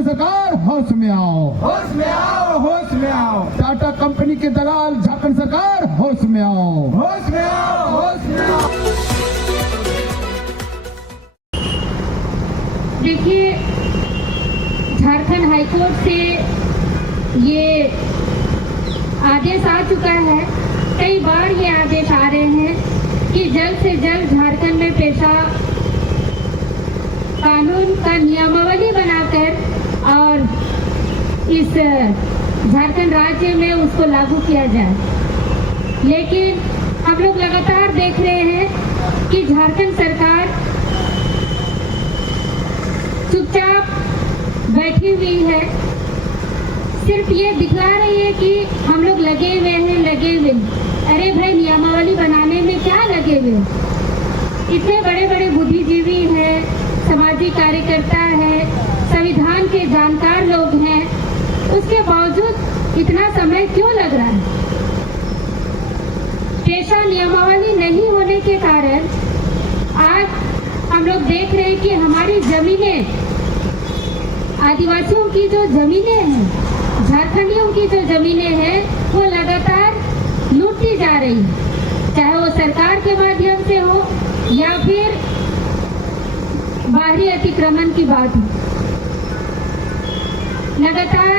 झारखंड सरकार होश में आओ, होश में आओ, होश में आओ। टाटा कंपनी के दलाल झारखंड सरकार होश में आओ, होश में आओ, होश में आओ। देखिए, झारखंड हाईकोर्ट से ये आदेश आ चुका है, कई बार ये आदेश आ रहे हैं कि जल्द से जल्द झारखंड में पेशा कानून का नियमावली बनाकर और इस झारखंड राज्य में उसको लागू किया जाए। लेकिन हम लोग लगातार देख रहे हैं कि झारखंड सरकार चुपचाप बैठी हुई है, सिर्फ ये दिखला रही है कि हम लोग लगे हुए हैं। अरे भाई, नियमावली बनाने में क्या लगे हुए? इतने बड़े बड़े बुद्धिजीवी हैं, सामाजिक कार्यकर्ता है, संविधान के जानकार लोग हैं, उसके बावजूद इतना समय क्यों लग रहा है? पेशा नियमावली नहीं होने के कारण आज हम लोग देख रहे हैं कि हमारी जमीनें, आदिवासियों की जो जमीनें हैं, झारखंडियों की जो जमीनें हैं, वो लगातार लूटती जा रही है, चाहे वो सरकार के माध्यम से हो या फिर बाहरी अतिक्रमण की बात हो। लगातार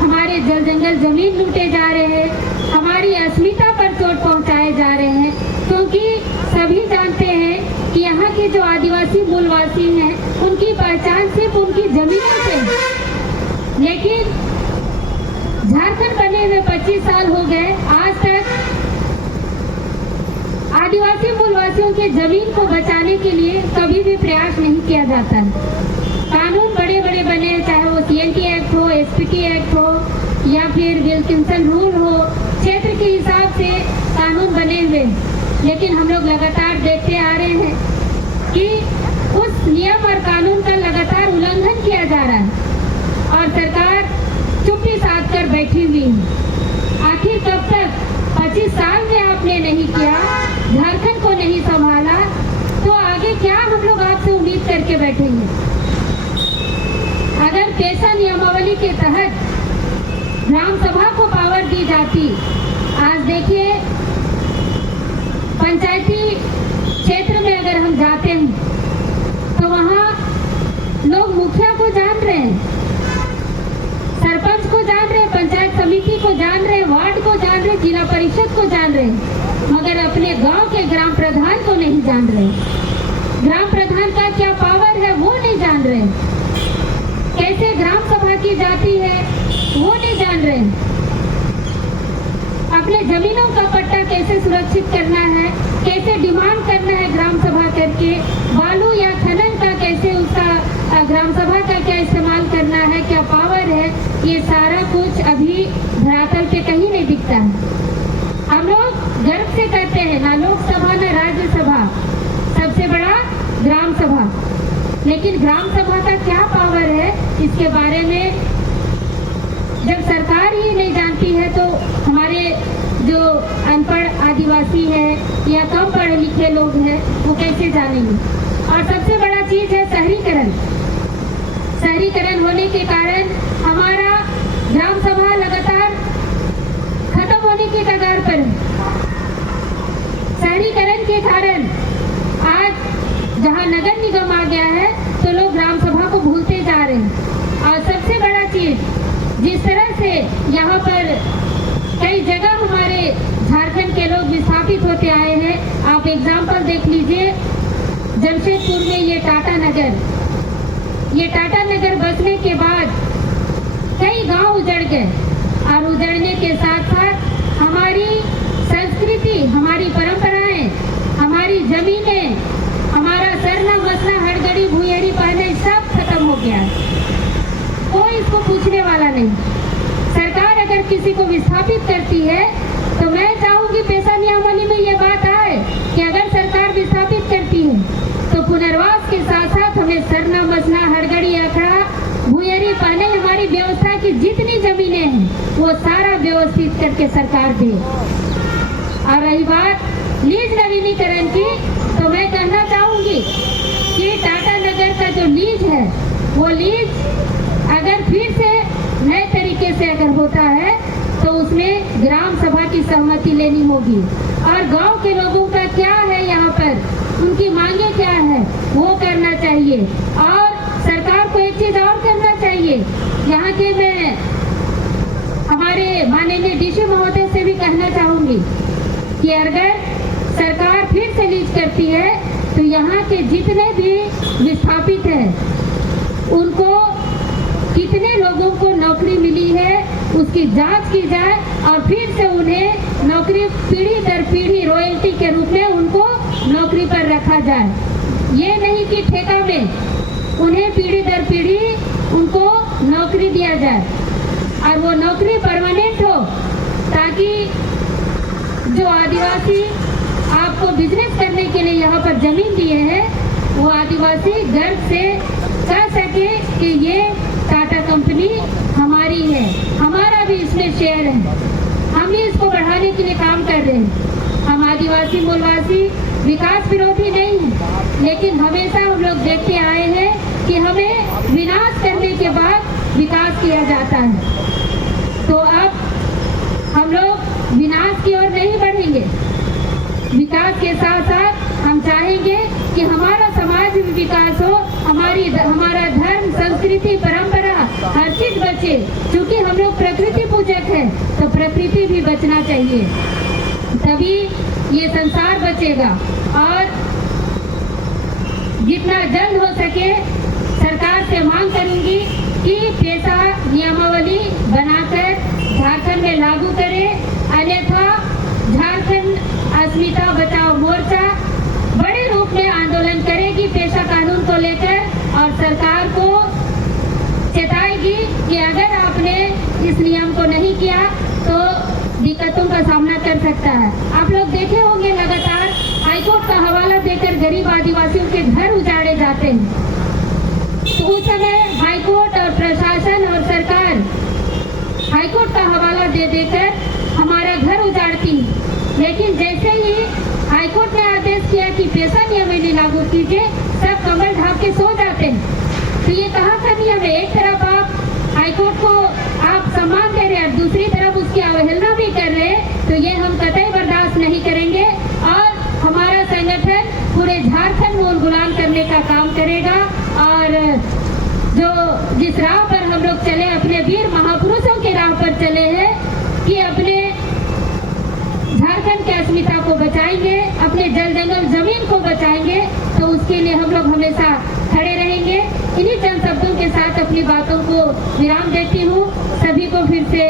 हमारे जल जंगल जमीन लूटे जा रहे हैं, हमारी अस्मिता पर चोट पहुंचाए जा रहे हैं, क्योंकि सभी जानते हैं कि यहाँ के जो आदिवासी मूलवासी हैं, उनकी पहचान सिर्फ उनकी जमीनों से है। लेकिन झारखंड बने हुए 25 साल हो गए, आज तक आदिवासी मूलवासियों के जमीन को बचाने के लिए कभी भी प्रयास नहीं किया जाता है। कानून बड़े बड़े बने, चाहे वो CNT एक्ट हो, SPT एक्ट हो या फिर विल्किंसन रूल हो, क्षेत्र के हिसाब से कानून बने हुए, लेकिन हम लोग लगातार देखते आ रहे हैं कि उस नियम और कानून का लगातार उल्लंघन किया जा रहा है और सरकार चुप्पी साध कर बैठी हुई है। आखिर कब तक? 25 साल में आपने नहीं किया, झारखंड को नहीं संभाला, तो आगे क्या हम लोग आपसे उम्मीद करके बैठेंगे? अगर पेशा नियमावली के तहत ग्राम सभा को पावर दी जाती, आज देखिए पंचायती क्षेत्र में अगर हम जाते हैं तो वहाँ लोग मुखिया को जान रहे हैं, सरपंच को जान रहे हैं, पंचायत समिति को जान रहे हैं, वार्ड को जान रहे हैं, जिला परिषद को जान रहे हैं, मगर अपने गांव के ग्राम प्रधान को नहीं जान रहे। ग्राम प्रधान का क्या पावर है वो नहीं जान रहे, कैसे ग्राम सभा की जाती है वो नहीं जान रहे, अपने जमीनों का पट्टा कैसे सुरक्षित करना है, कैसे डिमांड करना है ग्राम सभा करके, बालू या खनन का कैसे उसका ग्राम सभा का क्या इस्तेमाल करना है, क्या पावर है, ये सारा कुछ अभी धरातल पे कहीं नहीं दिखता है। हम लोग गर्व से कहते हैं ना लोकसभा ना राज्यसभा, सबसे बड़ा ग्राम सभा, लेकिन ग्राम सभा का क्या पावर है इसके बारे में जब सरकार ही नहीं जानती है तो हमारे जो अनपढ़ आदिवासी है या कम पढ़े लिखे लोग हैं वो कैसे जानेंगे? और सबसे बड़ा चीज है शहरीकरण। शहरीकरण होने के कारण हमारा ग्राम सभा लगातार खत्म होने के कगार पर है। शहरीकरण के कारण आज जहां नगर निगम आ गया है तो लोग ग्राम सभा को भूलते जा रहे हैं। और सबसे बड़ा चीज, जिस तरह से यहाँ पर कई जगह हमारे झारखंड के लोग विस्थापित होते आए हैं, आप एग्जाम्पल देख लीजिए, जमशेदपुर में ये टाटा नगर बसने के बाद कई गांव उजड़ गए और उजड़ने के साथ साथ हमारी संस्कृति, हमारी परंपराएं, हमारी जमीनें, हमारा सरना मसना हड़गड़ी भुयरी पहने सब खत्म हो गया। कोई इसको पूछने वाला नहीं। सरकार अगर किसी को विस्थापित करती है तो मैं चाहूंगी पेशा नियमावली में ये बात आए कि अगर सरकार विस्थापित करती है तो पुनर्वास के साथ साथ हमें सरना मसना हड़गड़ी अखड़ा भुयरी पहने हमारी व्यवस्था की जितनी जमीनें हैं वो सारा व्यवस्थित करके सरकार दे। और रही बात लीज नवीनीकरण की, तो मैं कहना चाहूंगी कि टाटा नगर का जो लीज है वो लीज अगर होता है तो उसमें ग्राम सभा की सहमति लेनी होगी। और गांव के लोगों का क्या है, यहाँ पर उनकी मांगे क्या है वो करना चाहिए। और सरकार को एक चीज और करना चाहिए, यहाँ के मैं हमारे माननीय डीसी महोदय से भी कहना चाहूंगी कि अगर सरकार फिर से लीज करती है तो यहाँ के जितने भी विस्थापित हैं उनको कितने लोगों को नौकरी मिली है उसकी जांच की जाए और फिर से उन्हें नौकरी पीढ़ी दर पीढ़ी रॉयल्टी के रूप में उनको नौकरी पर रखा जाए। ये नहीं कि ठेका में, उन्हें पीढ़ी दर पीढ़ी उनको नौकरी दिया जाए और वो नौकरी परमानेंट हो, ताकि जो आदिवासी आपको बिजनेस करने के लिए यहाँ पर जमीन दिए हैं वो आदिवासी गर्व से कह सके कि ये टाटा कंपनी हमारी है, हमारा भी इसमें शेयर है, हम भी इसको बढ़ाने के लिए काम कर रहे हैं। हम आदिवासी मूलवासी विकास विरोधी नहीं है, लेकिन हमेशा हम लोग देखते आए हैं कि हमें विनाश करने के बाद विकास किया जाता है। तो अब हम लोग विनाश की ओर नहीं बढ़ेंगे, विकास के साथ साथ हम चाहेंगे कि हमारा समाज में विकास हो, हमारा धर्म, संस्कृति, परंपरा हर चीज बचे। क्योंकि हम लोग प्रकृति पूजक हैं तो प्रकृति भी बचना चाहिए, तभी ये संसार बचेगा। और जितना जल्द हो सके सरकार से मांग करूंगी कि पेशा नियमावली बनाकर झारखंड में लागू करे, अन्यथा झारखंड अस्मिता बचाओ मोर्चा बड़े रूप में आंदोलन करेगी पेशा कानून को लेकर और सरकार को चेताएगी कि अगर आपने इस नियम को नहीं किया तो दिक्कतों का सामना कर सकता है। आप लोग देखे होंगे लगातार हाईकोर्ट का हवाला देकर गरीब आदिवासियों के घर उजाड़े जाते हैं, तो उस समय हाईकोर्ट और प्रशासन और सरकार हाईकोर्ट का हवाला दे देकर हमारा घर उजाड़ती है। लेकिन जैसे ही हाईकोर्ट ने आदेश किया कि पेशा नियम लागू कीजिए, सब कमर ढाक के सो जाते हैं। तो ये कहाँ का नियम है? एक तरफ आप हाईकोर्ट को आप सम्मान दे रहे हैं, दूसरी तरफ उसकी अवहेलना भी कर रहे हैं, तो ये हम कतई बर्दाश्त नहीं करेंगे और हमारा संगठन पूरे झारखंड में गुलाम करने का काम करेगा। और जो जिस राह पर हम लोग चले, अपने वीर महापुरुषों के राह पर चले हैं कि अपने झारखंड की अस्मिता को बचाएंगे, अपने जल जंगल जमीन को बचाएंगे, तो उसके लिए हम लोग हमेशा खड़े रहेंगे। इन्हीं चंद शब्दों के साथ अपनी बातों को विराम देती हूँ। सभी को फिर से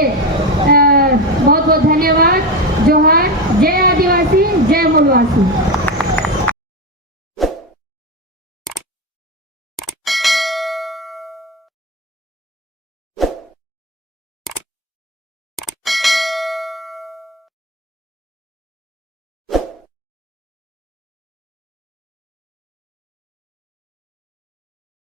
बहुत बहुत धन्यवाद। जोहार, जय आदिवासी, जय मूलवासी।